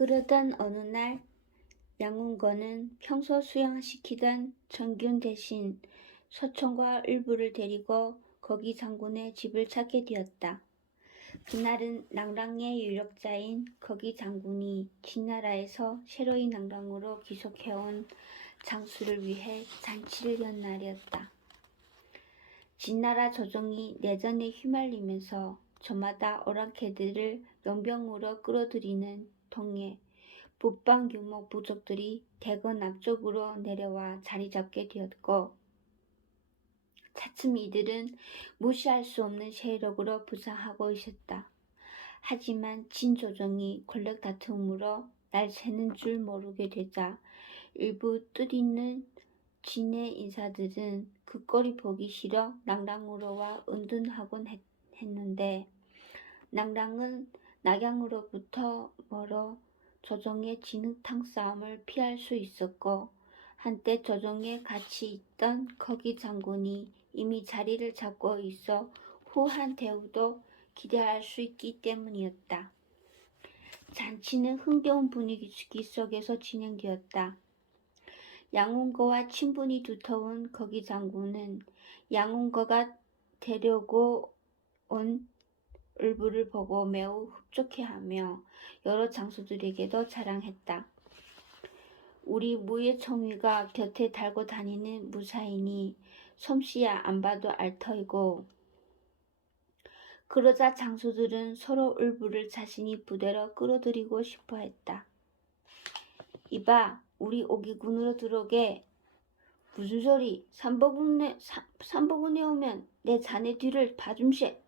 그러던 어느 날 양운거는 평소 수양시키던 정균 대신 서총과 을부를 데리고 거기 장군의 집을 찾게 되었다. 그날은 낭랑의 유력자인 거기 장군이 진나라에서 새로이 낭랑으로 귀속해온 장수를 위해 잔치를 연 날이었다. 진나라 조정이 내전에 휘말리면서 저마다 오랑캐들을 용병으로 끌어들이는 통에 북방 유목 부족들이 대거 남쪽으로 내려와 자리 잡게 되었고, 차츰 이들은 무시할 수 없는 세력으로 부상하고 있었다. 하지만 진조정이 권력 다툼으로 날 새는 줄 모르게 되자 일부 뜻있는 진의 인사들은 그 꼴이 보기 싫어 낭랑으로와 은둔하곤 했는데, 낭랑은 낙양으로부터 멀어 조정의 진흙탕 싸움을 피할 수 있었고, 한때 조정에 같이 있던 거기 장군이 이미 자리를 잡고 있어 후한 대우도 기대할 수 있기 때문이었다. 잔치는 흥겨운 분위기 속에서 진행되었다. 양운거와 친분이 두터운 거기 장군은 양운거가 데려고 온 을부를 보고 매우 흡족해하며 여러 장수들에게도 자랑했다. 우리 무예총위가 곁에 달고 다니는 무사이니 솜씨야 안 봐도 알 터이고. 그러자 장수들은 서로 을부를 자신이 부대로 끌어들이고 싶어 했다. 이봐, 우리 오기군으로 들어오게. 무슨 소리? 삼복군에 오면 내 자네 뒤를 봐줌세.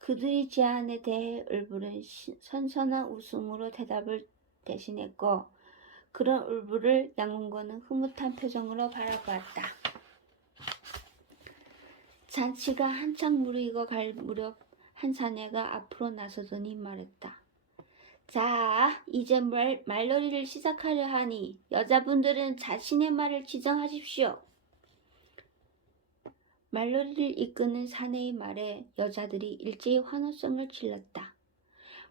그들의 제안에 대해 을부는 선선한 웃음으로 대답을 대신했고, 그런 을부를 양운거는 흐뭇한 표정으로 바라보았다. 잔치가 한창 무르익어 갈 무렵 한 사내가 앞으로 나서더니 말했다. 자, 이제 말놀이를 시작하려 하니 여자분들은 자신의 말을 지정하십시오. 말놀이를 이끄는 사내의 말에 여자들이 일제히 환호성을 질렀다.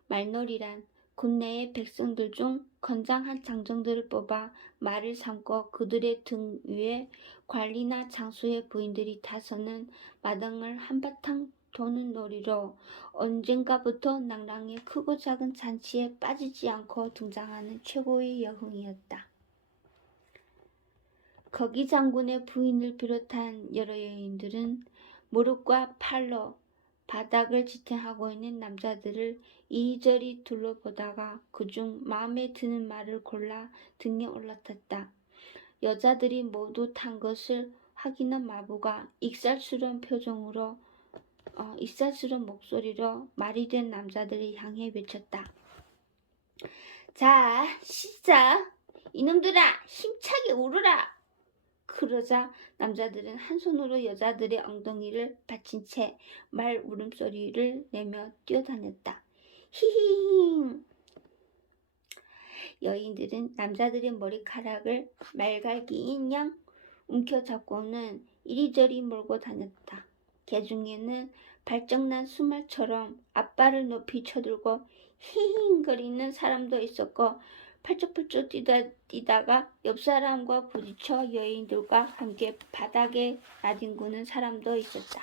말놀이란 국내의 백성들 중 건장한 장정들을 뽑아 말을 삼고 그들의 등 위에 관리나 장수의 부인들이 타서는 마당을 한바탕 도는 놀이로 언젠가부터 낭랑의 크고 작은 잔치에 빠지지 않고 등장하는 최고의 여흥이었다. 거기 장군의 부인을 비롯한 여러 여인들은 무릎과 팔로 바닥을 지탱하고 있는 남자들을 이리저리 둘러보다가 그중 마음에 드는 말을 골라 등에 올라탔다. 여자들이 모두 탄 것을 확인한 마부가 익살스러운 목소리로 말이 된 남자들을 향해 외쳤다. 자, 시작! 이놈들아, 힘차게 울어라! 그러자 남자들은 한 손으로 여자들의 엉덩이를 받친 채 말 울음소리를 내며 뛰어다녔다. 히히히. 여인들은 남자들의 머리카락을 말갈기인 양 움켜잡고는 이리저리 몰고 다녔다. 개 중에는 발정난 수말처럼 앞발을 높이 쳐들고 히힝거리는 사람도 있었고, 펄쩍펄쩍 뛰다가 옆 사람과 부딪혀 여인들과 함께 바닥에 나뒹구는 사람도 있었다.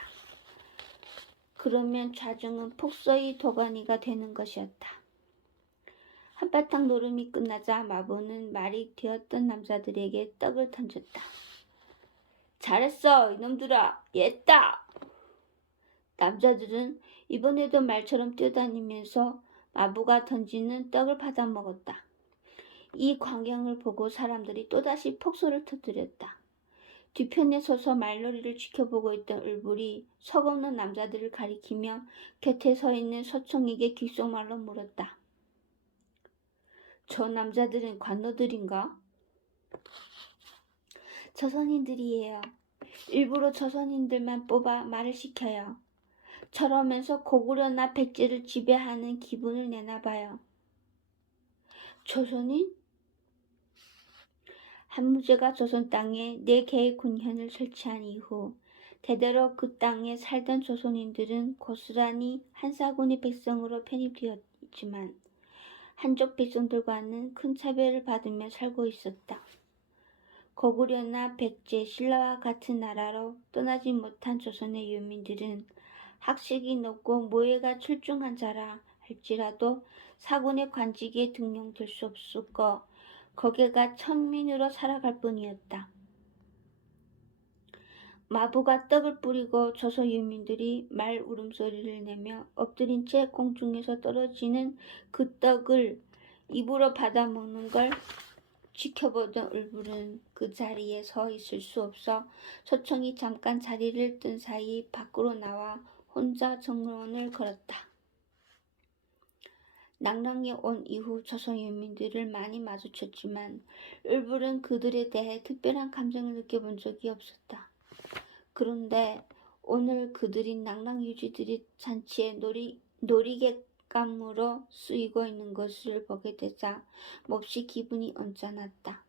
그러면 좌중은 폭서의 도가니가 되는 것이었다. 한바탕 노름이 끝나자 마부는 말이 되었던 남자들에게 떡을 던졌다. 잘했어, 이놈들아, 옛다! 남자들은 이번에도 말처럼 뛰어다니면서 마부가 던지는 떡을 받아먹었다. 이 광경을 보고 사람들이 또다시 폭소를 터뜨렸다. 뒤편에 서서 말놀이를 지켜보고 있던 을불이 석없는 남자들을 가리키며 곁에 서 있는 서총에게 귓속말로 물었다. 저 남자들은 관노들인가? 조선인들이에요. 일부러 조선인들만 뽑아 말을 시켜요. 저러면서 고구려나 백제를 지배하는 기분을 내나봐요. 조선인? 한무제가 조선 땅에 4개의 군현을 설치한 이후 대대로 그 땅에 살던 조선인들은 고스란히 한사군의 백성으로 편입되었지만 한족 백성들과는 큰 차별을 받으며 살고 있었다. 고구려나 백제, 신라와 같은 나라로 떠나지 못한 조선의 유민들은 학식이 높고 모해가 출중한 자라 할지라도 사군의 관직에 등용될 수 없었고 거기가 천민으로 살아갈 뿐이었다. 마부가 떡을 뿌리고 조선 유민들이 말 울음소리를 내며 엎드린 채 공중에서 떨어지는 그 떡을 입으로 받아먹는 걸 지켜보던 울불은 그 자리에 서 있을 수 없어 소청이 잠깐 자리를 뜬 사이 밖으로 나와 혼자 정론을 걸었다. 낙랑에 온 이후 조선 유민들을 많이 마주쳤지만 울불은 그들에 대해 특별한 감정을 느껴본 적이 없었다. 그런데 오늘 그들이 낙랑 유지들이 잔치에 놀이객감으로 쓰이고 있는 것을 보게 되자 몹시 기분이 언짢았다.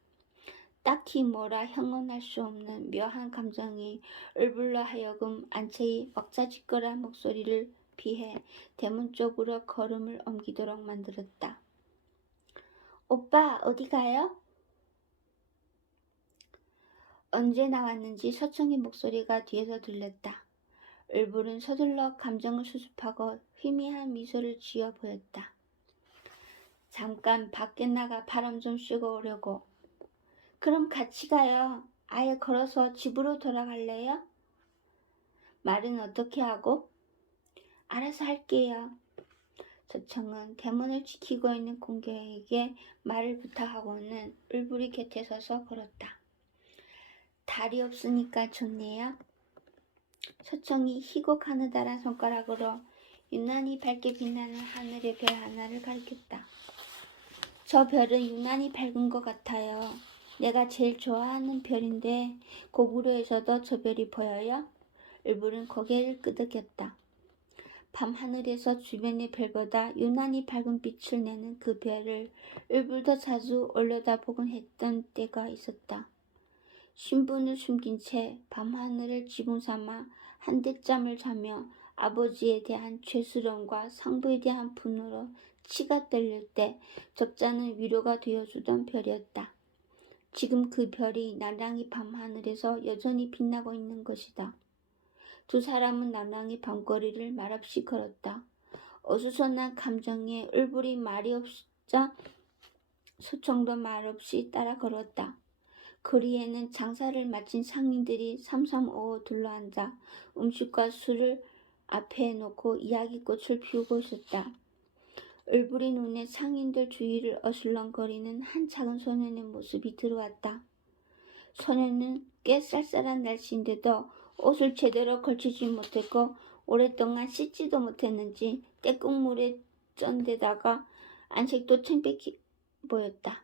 딱히 뭐라 형언할 수 없는 묘한 감정이 울불로 하여금 안채의 왁자지껄한 목소리를 피해 대문 쪽으로 걸음을 옮기도록 만들었다. 오빠 어디 가요? 언제 나왔는지 서청의 목소리가 뒤에서 들렸다. 울불은 서둘러 감정을 수습하고 희미한 미소를 지어 보였다. 잠깐 밖에 나가 바람 좀 쐬고 오려고. 그럼 같이 가요. 아예 걸어서 집으로 돌아갈래요? 말은 어떻게 하고? 알아서 할게요. 서청은 대문을 지키고 있는 공격에게 말을 부탁하고는 울불이 곁에 서서 걸었다. 달이 없으니까 좋네요. 서청이 희고 가느다란 손가락으로 유난히 밝게 빛나는 하늘의 별 하나를 가리켰다. 저 별은 유난히 밝은 것 같아요. 내가 제일 좋아하는 별인데 고구려에서도 저 별이 보여요? 울불은 고개를 끄덕였다. 밤하늘에서 주변의 별보다 유난히 밝은 빛을 내는 그 별을 울불도 자주 올려다보곤 했던 때가 있었다. 신분을 숨긴 채 밤하늘을 지붕 삼아 한대잠을 자며 아버지에 대한 죄스러움과 상부에 대한 분노로 치가 떨릴 때 적잖은 위로가 되어주던 별이었다. 지금 그 별이 나란히 밤하늘에서 여전히 빛나고 있는 것이다. 두 사람은 나란히 밤거리를 말없이 걸었다. 어수선한 감정에 울불이 말이 없자 서청도 말없이 따라 걸었다. 거리에는 장사를 마친 상인들이 삼삼오오 둘러앉아 음식과 술을 앞에 놓고 이야기꽃을 피우고 있었다. 울불이 눈에 상인들 주위를 어슬렁거리는 한 작은 소년의 모습이 들어왔다. 소년은 꽤 쌀쌀한 날씨인데도 옷을 제대로 걸치지 못했고 오랫동안 씻지도 못했는지 때국물에 쩐 데다가 안색도 창백해 보였다.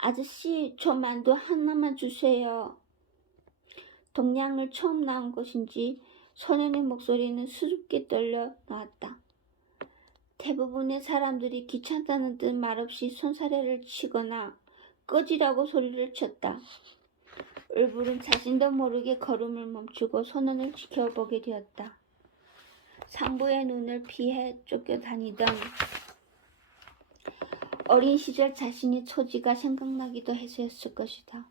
아저씨, 저 만두 하나만 주세요. 동량을 처음 나온 것인지 소년의 목소리는 수줍게 떨려 나왔다. 대부분의 사람들이 귀찮다는 듯 말없이 손사래를 치거나 꺼지라고 소리를 쳤다. 울불은 자신도 모르게 걸음을 멈추고 소년을 지켜보게 되었다. 상부의 눈을 피해 쫓겨다니던 어린 시절 자신의 처지가 생각나기도 해서였을 것이다.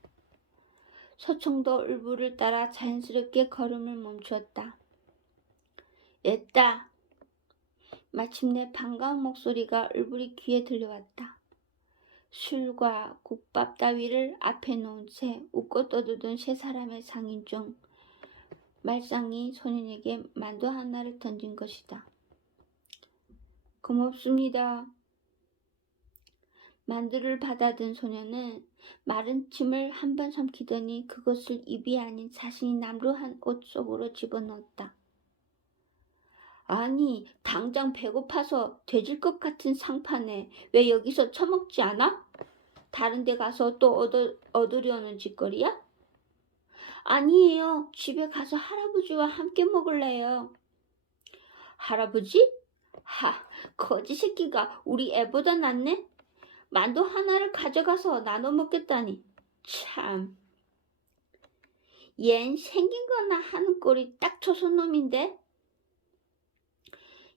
서청도 울불을 따라 자연스럽게 걸음을 멈추었다. 됐다. 마침내 반가운 목소리가 울불이 귀에 들려왔다. 술과 국밥 따위를 앞에 놓은 채 웃고 떠들던 세 사람의 상인 중 말상이 소년에게 만두 하나를 던진 것이다. 고맙습니다. 만두를 받아든 소년은 마른 침을 한 번 삼키더니 그것을 입이 아닌 자신이 남루한 옷 속으로 집어넣었다. 아니, 당장 배고파서 돼질 것 같은 상판에 왜 여기서 처먹지 않아? 다른 데 가서 또 얻으려는 짓거리야? 아니에요. 집에 가서 할아버지와 함께 먹을래요. 할아버지? 거지 새끼가 우리 애보다 낫네? 만두 하나를 가져가서 나눠 먹겠다니. 참. 얜 생긴 거나 하는 꼴이 딱 조선 놈인데.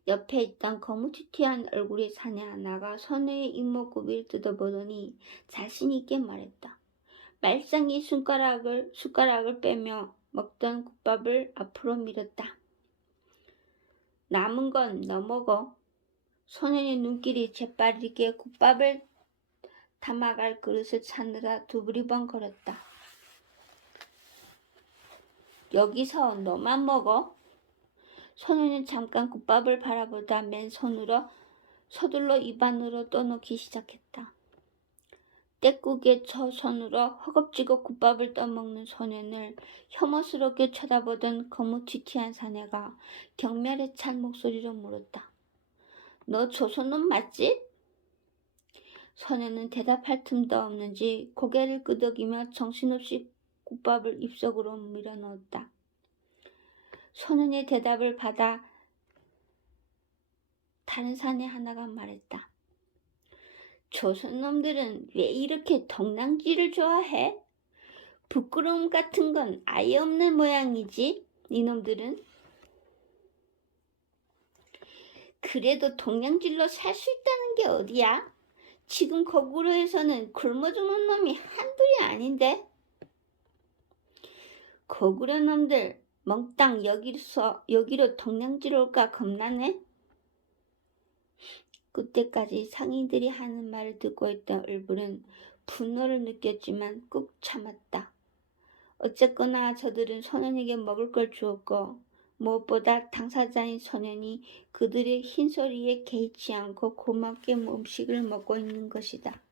옆에 있던 거무튀튀한 얼굴의 사내 하나가 선우의 이목구비를 뜯어보더니 자신 있게 말했다. 말썽이 숟가락을 빼며 먹던 국밥을 앞으로 밀었다. 남은 건 너 먹어. 소년의 눈길이 재빠르게 국밥을 담아갈 그릇을 찾느라 두부리번거렸다. 여기서 너만 먹어? 소년은 잠깐 국밥을 바라보다 맨손으로 서둘러 입안으로 떠넣기 시작했다. 떼국에 저 손으로 허겁지겁 국밥을 떠먹는 소년을 혐오스럽게 쳐다보던 거무튀튀한 사내가 경멸에 찬 목소리로 물었다. 너 조선놈 맞지? 소년은 대답할 틈도 없는지 고개를 끄덕이며 정신없이 국밥을 입속으로 밀어넣었다. 소년의 대답을 받아 다른 사내 하나가 말했다. 조선놈들은 왜 이렇게 동랑지를 좋아해? 부끄러움 같은 건 아예 없는 모양이지, 이놈들은. 그래도 동양질로 살 수 있다는 게 어디야? 지금 거구로에서는 굶어 죽는 놈이 한둘이 아닌데. 거구려 놈들 멍땅 여기로 동양질 올까 겁나네. 그때까지 상인들이 하는 말을 듣고 있던 을불은 분노를 느꼈지만 꾹 참았다. 어쨌거나 저들은 소년에게 먹을 걸 주었고 무엇보다 당사자인 소년이 그들의 흰소리에 개의치 않고 고맙게 음식을 먹고 있는 것이다.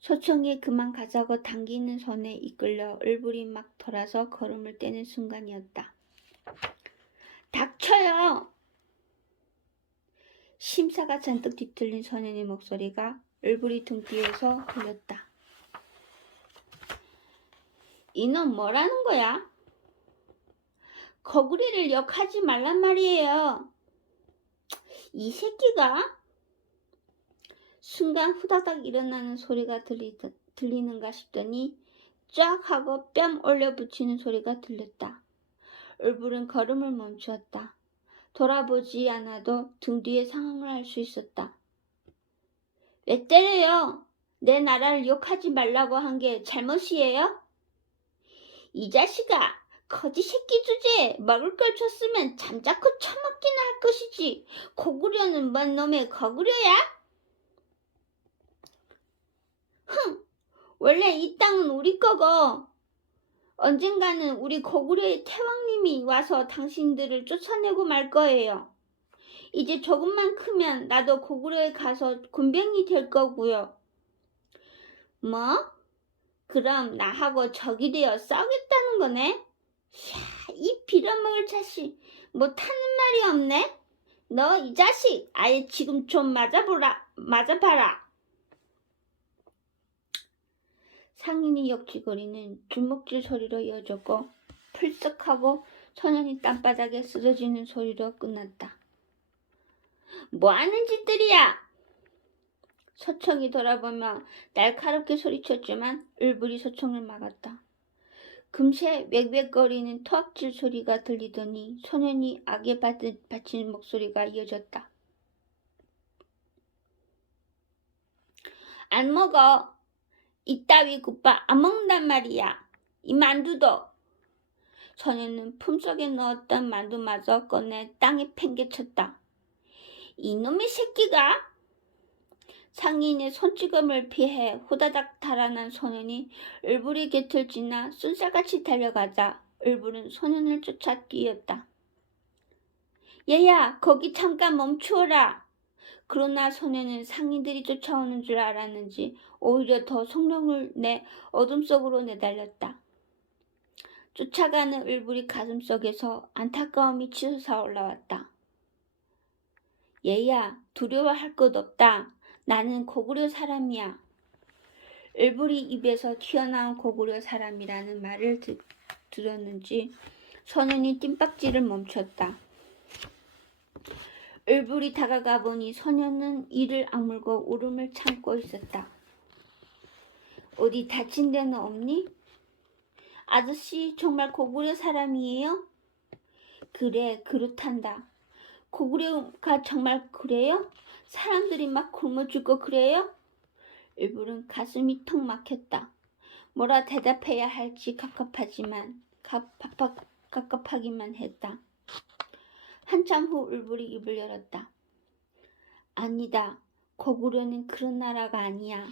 소청이 그만 가자고 당기는 손에 이끌려 을불이 막 돌아서 걸음을 떼는 순간이었다. 닥쳐요! 심사가 잔뜩 뒤틀린 소년의 목소리가 을불이 등 뒤에서 들렸다. 이놈 뭐라는 거야? 거구리를 욕하지 말란 말이에요. 이 새끼가? 순간 후다닥 일어나는 소리가 들리는가 싶더니 쫙 하고 뺨 올려 붙이는 소리가 들렸다. 을불은 걸음을 멈추었다. 돌아보지 않아도 등 뒤의 상황을 알 수 있었다. 왜 때려요? 내 나라를 욕하지 말라고 한 게 잘못이에요? 이 자식아, 거지 새끼 주제에 먹을 걸 줬으면 잠자코 처먹기나 할 것이지. 고구려는 뭔 놈의 거구려야? 흥! 원래 이 땅은 우리 거고 언젠가는 우리 고구려의 태왕님이 와서 당신들을 쫓아내고 말 거예요. 이제 조금만 크면 나도 고구려에 가서 군병이 될 거고요. 뭐? 그럼 나하고 적이 되어 싸우겠다는 거네? 이야, 이 빌어먹을 자식 못하는 말이 없네? 너 이 자식 아예 지금 좀 맞아봐라. 상인이 역지거리는 주먹질 소리로 이어졌고 풀썩하고 소년이 땅바닥에 쓰러지는 소리로 끝났다. 뭐하는 짓들이야? 소청이 돌아보며 날카롭게 소리쳤지만 을불이 소청을 막았다. 금세 웩웩거리는 토악질 소리가 들리더니 소년이 악에 받치는 목소리가 이어졌다. 안 먹어. 이따위 국밥 안 먹는단 말이야. 이 만두도. 소년은 품속에 넣었던 만두마저 꺼내 땅에 팽개쳤다. 이놈의 새끼가! 상인의 손찌검을 피해 후다닥 달아난 소년이 을불의 곁을 지나 쏜살같이 달려가자 을불은 소년을 쫓아 뛰었다. 얘야, 거기 잠깐 멈추어라. 그러나 소년은 상인들이 쫓아오는 줄 알았는지 오히려 더 속력을 내 어둠 속으로 내달렸다. 쫓아가는 을불이 가슴속에서 안타까움이 치솟아 올라왔다. 얘야, 두려워할 것 없다. 나는 고구려 사람이야. 을불이 입에서 튀어나온 고구려 사람이라는 말을 들었는지 소년이 뜀박질을 멈췄다. 을불이 다가가 보니 소년은 이를 악물고 울음을 참고 있었다. 어디 다친 데는 없니? 아저씨 정말 고구려 사람이에요? 그래, 그렇단다. 고구려가 정말 그래요? 사람들이 막 굶어 죽고 그래요? 을불은 가슴이 턱 막혔다. 뭐라 대답해야 할지 갑갑하기만 했다. 한참 후 을불이 입을 열었다. 아니다. 고구려는 그런 나라가 아니야.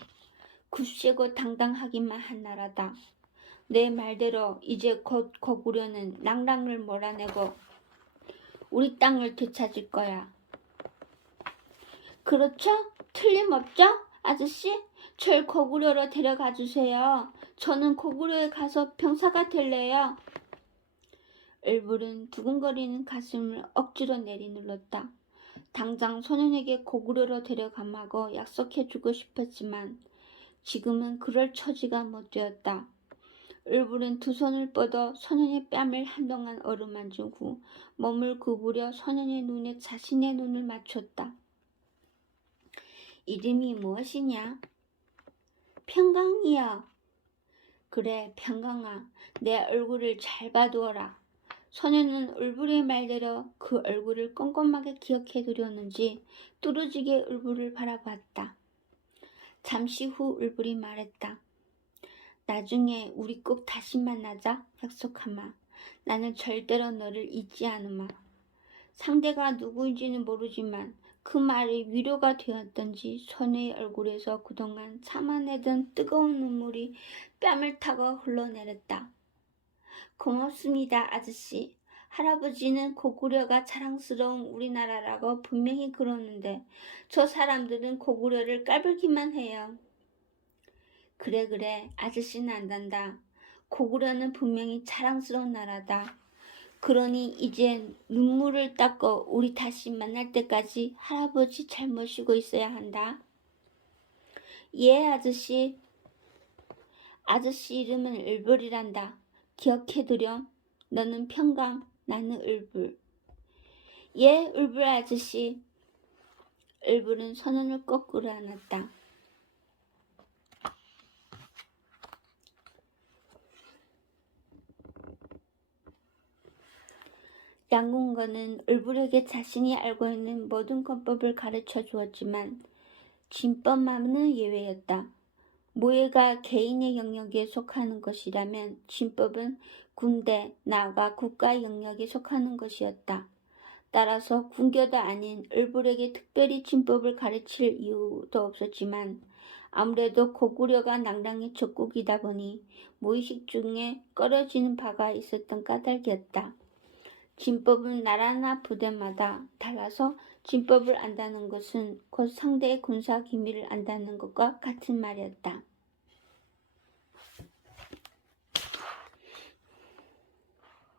굳세고 당당하기만 한 나라다. 내 말대로 이제 곧 고구려는 낭랑을 몰아내고 우리 땅을 되찾을 거야. 그렇죠? 틀림없죠? 아저씨? 절 고구려로 데려가 주세요. 저는 고구려에 가서 병사가 될래요. 을불은 두근거리는 가슴을 억지로 내리눌렀다. 당장 소년에게 고구려로 데려가마고 약속해주고 싶었지만 지금은 그럴 처지가 못 되었다. 을불은 두 손을 뻗어 소년의 뺨을 한동안 어루만진 후 몸을 구부려 소년의 눈에 자신의 눈을 맞췄다. 이름이 무엇이냐? 평강이여. 그래, 평강아. 내 얼굴을 잘 봐두어라. 소년은 을불의 말대로 그 얼굴을 꼼꼼하게 기억해 두려는지 뚫어지게 을불을 바라봤다. 잠시 후 을불이 말했다. 나중에 우리 꼭 다시 만나자. 약속하마. 나는 절대로 너를 잊지 않으마. 상대가 누구인지는 모르지만 그 말이 위로가 되었던지 소녀의 얼굴에서 그동안 참아내던 뜨거운 눈물이 뺨을 타고 흘러내렸다. 고맙습니다, 아저씨. 할아버지는 고구려가 자랑스러운 우리나라라고 분명히 그러는데 저 사람들은 고구려를 까불기만 해요. 그래, 아저씨는 안단다. 고구려는 분명히 자랑스러운 나라다. 그러니 이제 눈물을 닦고 우리 다시 만날 때까지 할아버지 잘 모시고 있어야 한다. 예, 아저씨. 아저씨 이름은 을불이란다. 기억해두렴. 너는 평강, 나는 을불. 예, 을불 아저씨. 을불은 소년을 꼭 끌어안았다. 양궁건은 을불에게 자신이 알고 있는 모든 권법을 가르쳐 주었지만 진법만은 예외였다. 모해가 개인의 영역에 속하는 것이라면 진법은 군대, 나아가 국가 영역에 속하는 것이었다. 따라서 군교도 아닌 을불에게 특별히 진법을 가르칠 이유도 없었지만 아무래도 고구려가 낭랑의 적국이다 보니 무의식 중에 꺼려지는 바가 있었던 까닭이었다. 진법은 나라나 부대마다 달라서 진법을 안다는 것은 곧 상대의 군사 기밀을 안다는 것과 같은 말이었다.